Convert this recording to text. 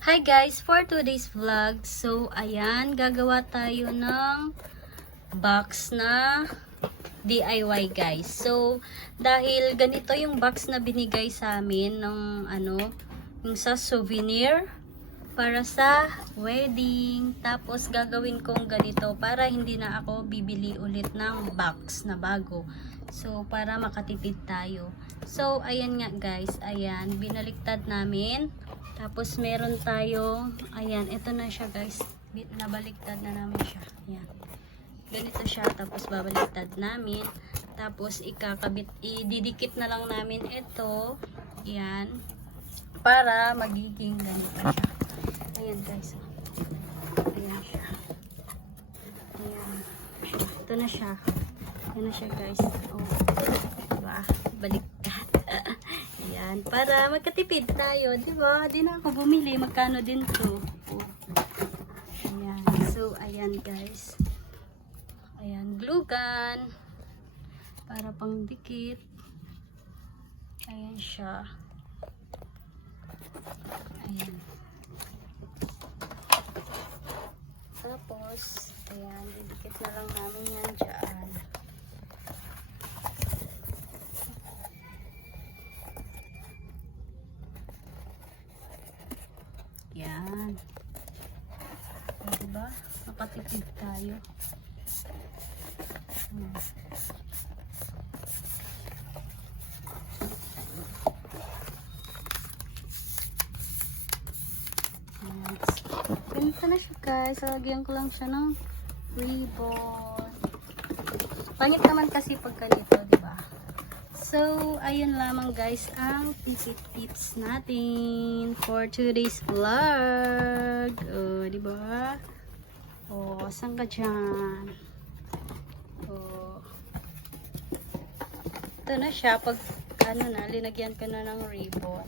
Hi guys, for today's vlog, so ayan, gagawa tayo ng box na DIY guys. So, dahil ganito yung box na binigay sa amin ng yung sa souvenir para sa wedding. Tapos gagawin kong ganito para hindi na ako bibili ulit ng box na bago. So, para makatipid tayo. So, ayan nga guys, ayan, binaliktad namin. Tapos meron tayong, ayan, ito na siya guys. Nabaliktad na namin siya. Ayan. Ganito siya, tapos babaliktad namin. Tapos ididikit na lang namin ito. Ayan. Para magiging ganito siya. Ayan guys. Ayan siya. Ayan. Ito na siya. Ayan na siya guys. Oh. Diba? Baliktad. Ayan, para magkatipid tayo, di ba? Di na ako bumili, magkano din to. Oh. Ayan, so ayan guys. Ayan, glue gun. Para pang dikit. Ayan siya. Ayan. Tapos, ayan, didikit na lang namin yan dyan. Yan. Diba? Makatipid tayo. Ganito na siya guys. Lagyan ko lang siya ng ribbon. Pangit naman kasi pag ganito, diba? So, ayun lamang guys ang tips natin for today's vlog. Oh, di ba? Oh, saan ka dyan? Oh. Ito na siya pag linagyan ko na ng ribbon.